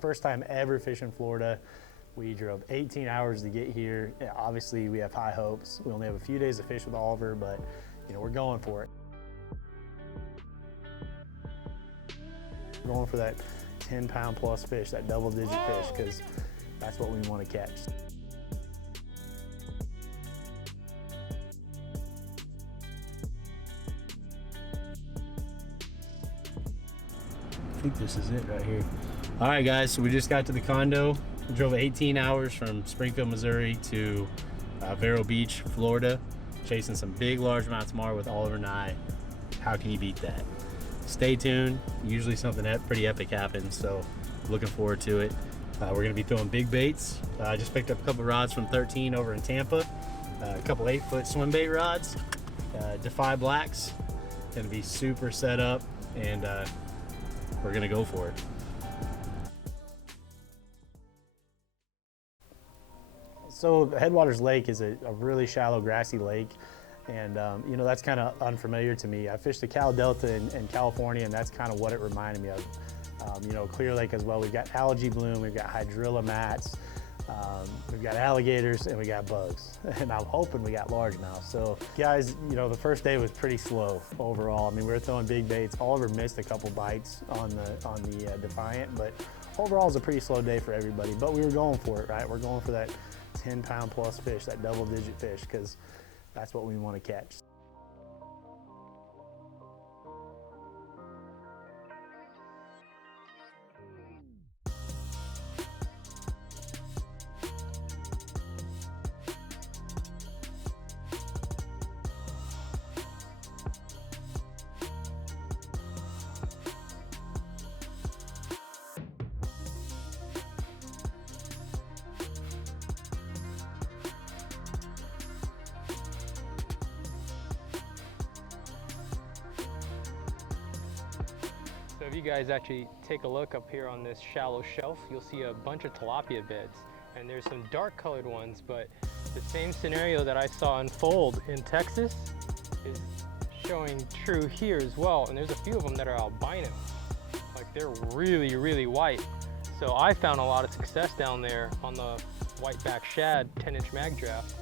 First time ever fishing Florida. We drove 18 hours to get here. Yeah, obviously, we have high hopes. We only have a few days to fish with Oliver, but we're going for it. We're going for that 10-pound plus fish, that double-digit fish, because that's what we want to catch. I think this is it right here. All right, guys, so we just got to the condo. We drove 18 hours from Springfield, Missouri to Vero Beach, Florida, chasing some big largemouth tomorrow with Oliver Ngy. How can you beat that? Stay tuned. Usually something pretty epic happens, so looking forward to it. We're gonna be throwing big baits. I just picked up a couple rods from 13 over in Tampa, a couple 8-foot swim bait rods, Defy Blacks. Gonna be super set up, and we're gonna go for it. So Headwaters Lake is a really shallow grassy lake, and that's kind of unfamiliar to me. I fished the Cal Delta in California, and that's kind of what it reminded me of. Clear Lake as well. We've got algae bloom, we've got hydrilla mats, we've got alligators, and we got bugs. And I'm hoping we got largemouth. So guys, the first day was pretty slow overall. I mean, we were throwing big baits. Oliver missed a couple bites on the Defiant, but overall it was a pretty slow day for everybody. But we were going for it, right? We're going for that 10-pound plus fish, that double-digit fish, because that's what we want to catch. So if you guys actually take a look up here on this shallow shelf, you'll see a bunch of tilapia beds, and there's some dark colored ones, but the same scenario that I saw unfold in Texas is showing true here as well. And there's a few of them that are albino, like they're really, really white. So I found a lot of success down there on the whiteback shad 10-inch mag draft.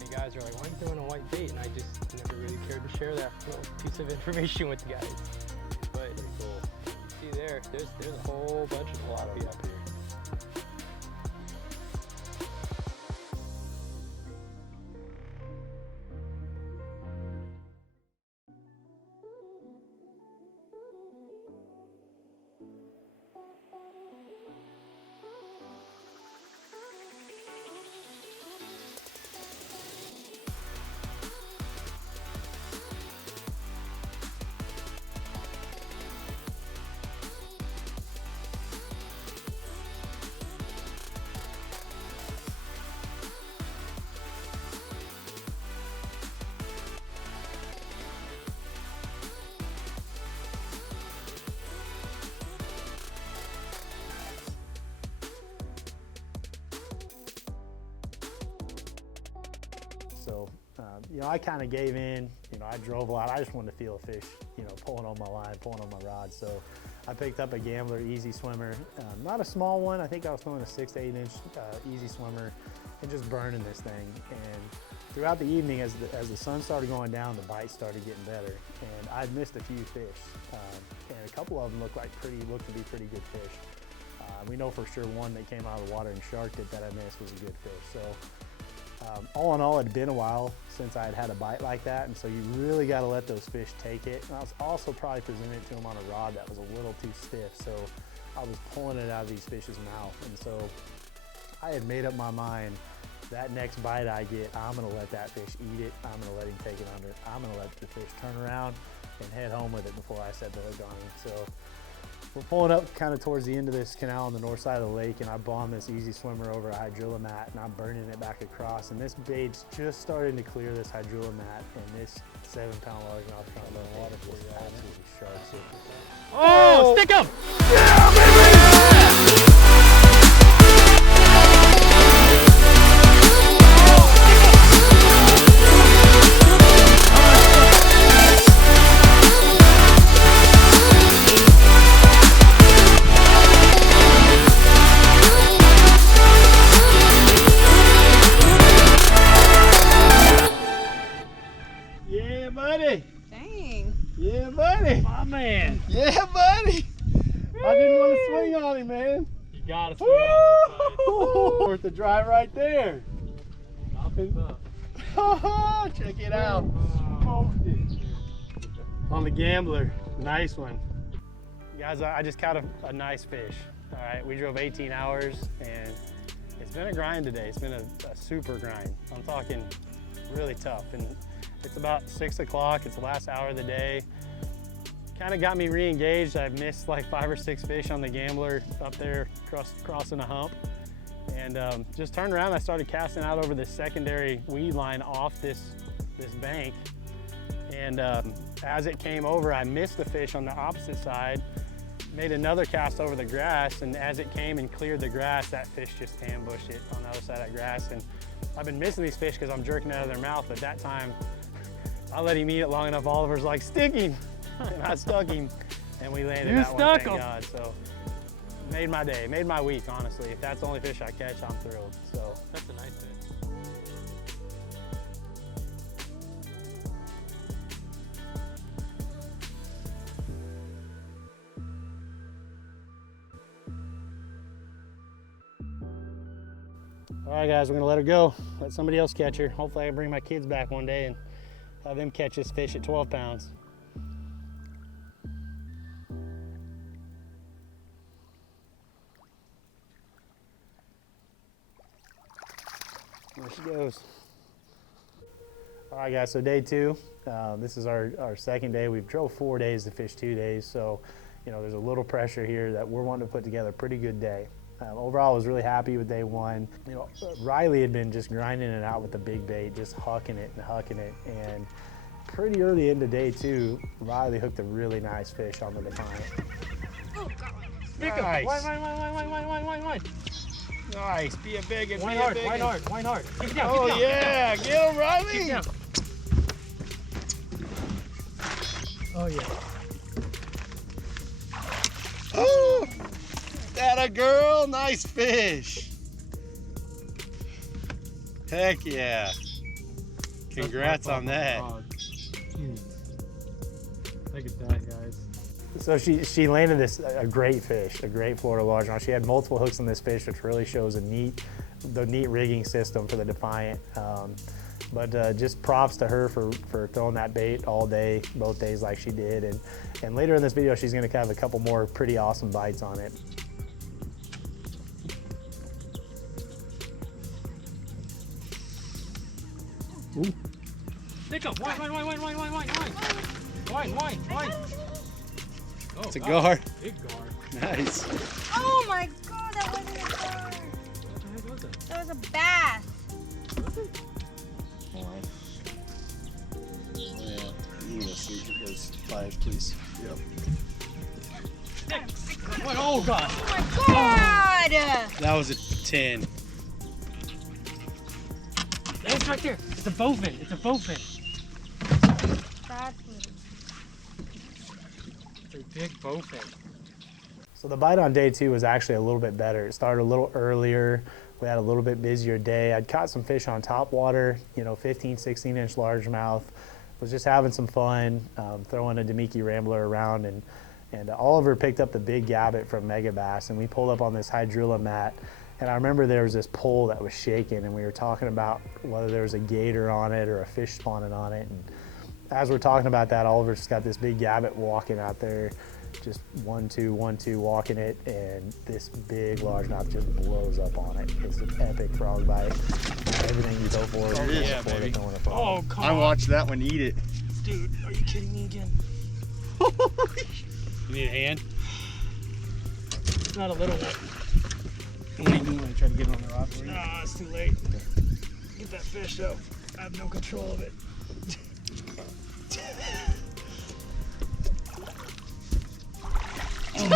And guys are like, why are you throwing a white bait? And I just never really cared to share that little piece of information with you guys. But pretty cool. You see there's a whole bunch of tilapia up here. So, I kind of gave in. I drove a lot. I just wanted to feel a fish, pulling on my line, pulling on my rod. So I picked up a Gambler Easy Swimmer. Not a small one. I think I was throwing a 6 to 8 inch Easy Swimmer and just burning this thing. And throughout the evening, as the sun started going down, the bites started getting better. And I'd missed a few fish. And a couple of them looked to be pretty good fish. We know for sure one that came out of the water and sharked it that I missed was a good fish. So all in all, it had been a while since I had had a bite like that, and so you really got to let those fish take it. And I was also probably presenting it to them on a rod that was a little too stiff, so I was pulling it out of these fish's mouth. And so I had made up my mind, that next bite I get, I'm going to let that fish eat it. I'm going to let him take it under. I'm going to let the fish turn around and head home with it before I set the hook on him. So we're pulling up kind of towards the end of this canal on the north side of the lake, and I bombed this Easy Swimmer over a hydrilla mat, and I'm burning it back across. And this bait's just starting to clear this hydrilla mat, and this 7-pound largemouth trying to let water for you absolutely sharks it. Oh, stick him! Yeah, baby! swing on him, man. You gotta swing on this Worth the drive right there. side. Check it out. Smoked it. On the Gambler. Nice one. Guys, I just caught a nice fish. All right, we drove 18 hours and it's been a grind today. It's been a super grind. I'm talking really tough. And it's about 6 o'clock. It's the last hour of the day. Kind of got me re-engaged. I've missed like 5 or 6 fish on the Gambler up there crossing a hump. And just turned around, I started casting out over this secondary weed line off this bank. And as it came over, I missed the fish on the opposite side, made another cast over the grass, and as it came and cleared the grass, that fish just ambushed it on the other side of that grass. And I've been missing these fish because I'm jerking it out of their mouth. At that time, I let him eat it long enough, Oliver's like, stick him. And I stuck him, and we landed that one, thank God. So made my day, made my week, honestly. If that's the only fish I catch, I'm thrilled. So That's a nice fish. all right, guys, we're gonna let her go. Let somebody else catch her. Hopefully I can bring my kids back one day and have them catch this fish at 12 pounds. There she goes. All right, guys, so day 2. This is our second day. We've drove 4 days to fish 2 days, so there's a little pressure here that we're wanting to put together a pretty good day. Overall, I was really happy with day 1. Riley had been just grinding it out with the big bait, just hucking it, and pretty early into day 2, Riley hooked a really nice fish on the Defiant. Oh, got one. Nice. Wine. Nice, be a big one. Wine hard. Keep it down, Oh keep it down. yeah, get him, Riley. Keep it down. Oh yeah. Oh, that a girl, nice fish. Heck yeah. Congrats on that. Look at that, guys. So she landed a great fish, a great Florida largemouth. She had multiple hooks on this fish, which really shows the neat rigging system for the Defiant. But just props to her for throwing that bait all day, both days like she did. And later in this video, she's gonna have a couple more pretty awesome bites on it. Ooh. Pick up. Wine. Oh, It's a guard. Big guard. Nice. Oh my god, that wasn't a car. What the heck was that? That was a bass. Yeah. You need to see those flies, please. Yep. Oh god. Oh my god! That was a 10. It's right there. It's a bowfin. That's little. It's a big bowfin. So the bite on day 2 was actually a little bit better. It started a little earlier. We had a little bit busier day. I'd caught some fish on Topwater, 15, 16 inch largemouth. Was just having some fun, throwing a Demiki Rambler around, and Oliver picked up the big gabbit from Mega Bass, and we pulled up on this hydrilla mat. And I remember there was this pole that was shaking, and we were talking about whether there was a gator on it or a fish spawning on it. And as we're talking about that, Oliver just got this big gabbit walking out there, just 1-2, 1-2 walking it, and this big largemouth just blows up on it. It's an epic frog bite. Everything you go for, Oh, yeah, baby. throwing a frog. Oh, come I on. watched that one eat it. Dude, are you kidding me again? You need a hand? It's not a little one. What are you doing when you try to get it on the rod for you? Ah, it's too late. Get that fish out. I have no control of it. Oh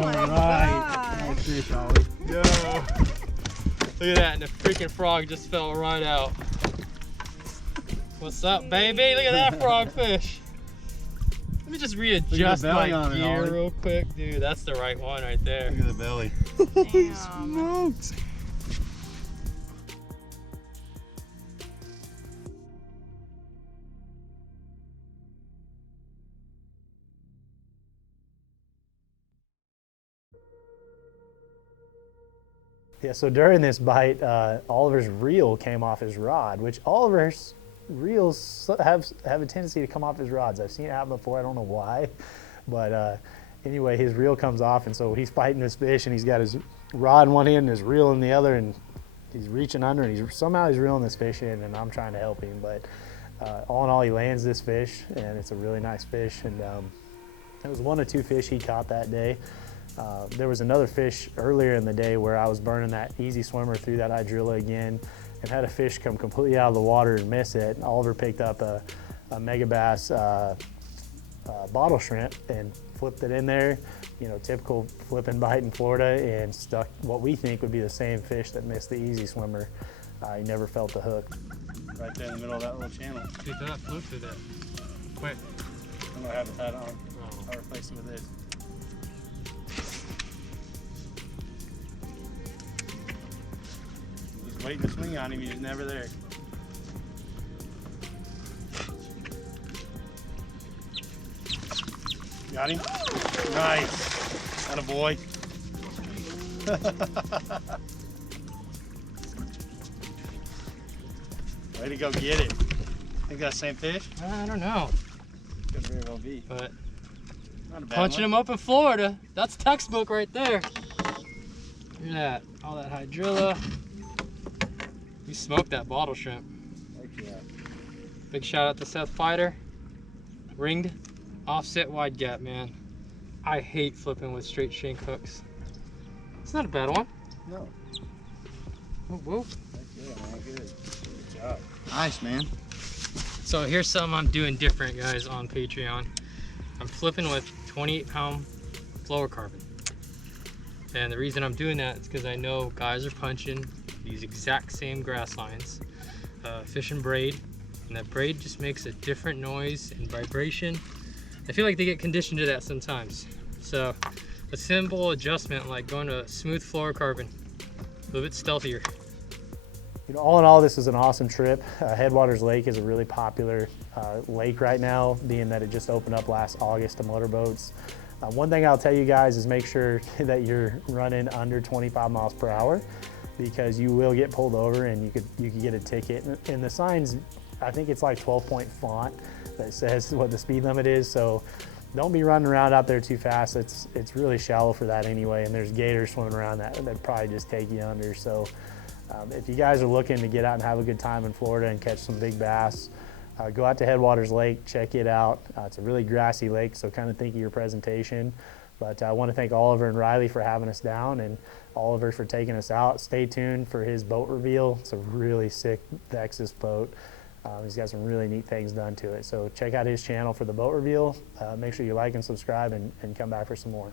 my god. Nice fish, Ollie. No. Look at that, and the freaking frog just fell right out. What's up, baby? Look at that frogfish. Let me just readjust belly my on it, gear Ollie. real quick. Dude, that's the right one right there. Look at the belly. Damn. Smokes. Yeah, so during this bite, Oliver's reel came off his rod, which Oliver's reels have a tendency to come off his rods. I've seen it happen before, I don't know why. But anyway, his reel comes off, and so he's fighting this fish, and he's got his rod in one hand and his reel in the other, and he's reaching under, and somehow he's reeling this fish in, and I'm trying to help him. But all in all, he lands this fish, and it's a really nice fish. And it was one of two fish he caught that day. There was another fish earlier in the day where I was burning that easy swimmer through that hydrilla again, and had a fish come completely out of the water and miss it. Oliver picked up a mega bass bottle shrimp and flipped it in there, you know, typical flip and bite in Florida, and stuck what we think would be the same fish that missed the easy swimmer. He never felt the hook. Right there in the middle of that little channel. Dude, that flew through that. Quick. I'm gonna have it tied on. I'll replace it with this. Just waiting to swing on him, he's never there. Got him? Nice. Atta boy. Way to go get it. Think that's the same fish? I don't know, Could very well be. but Not a bad punching one. them up in Florida, that's textbook right there. Look at that, all that hydrilla. We smoked that bottle shrimp. Heck yeah. Big shout out to Seth Fighter. Ringed offset wide gap, man. I hate flipping with straight shank hooks. It's not a bad one. No. Whoa, whoa. Heck yeah, man. Good. Good job. Nice, man. So here's something I'm doing different, guys, on Patreon. I'm flipping with 28-pound fluorocarbon. And the reason I'm doing that is because I know guys are punching these exact same grass lines, fishing braid, and that braid just makes a different noise and vibration. I feel like they get conditioned to that sometimes. So a simple adjustment like going to smooth fluorocarbon, a little bit stealthier. You know, all in all, this is an awesome trip. Headwaters Lake is a really popular lake right now, being that it just opened up last August to motorboats. One thing I'll tell you guys is make sure that you're running under 25 miles per hour, because you will get pulled over and you could get a ticket. And the signs, I think it's like 12-point font that says what the speed limit is. So don't be running around out there too fast. It's really shallow for that anyway, and there's gators swimming around that probably just take you under. So if you guys are looking to get out and have a good time in Florida and catch some big bass, go out to Headwaters Lake, check it out. It's a really grassy lake, so kind of think of your presentation. But I want to thank Oliver and Riley for having us down, and Oliver for taking us out. Stay tuned for his boat reveal. It's a really sick Vexus boat. He's got some really neat things done to it. So check out his channel for the boat reveal. Make sure you like and subscribe, and come back for some more.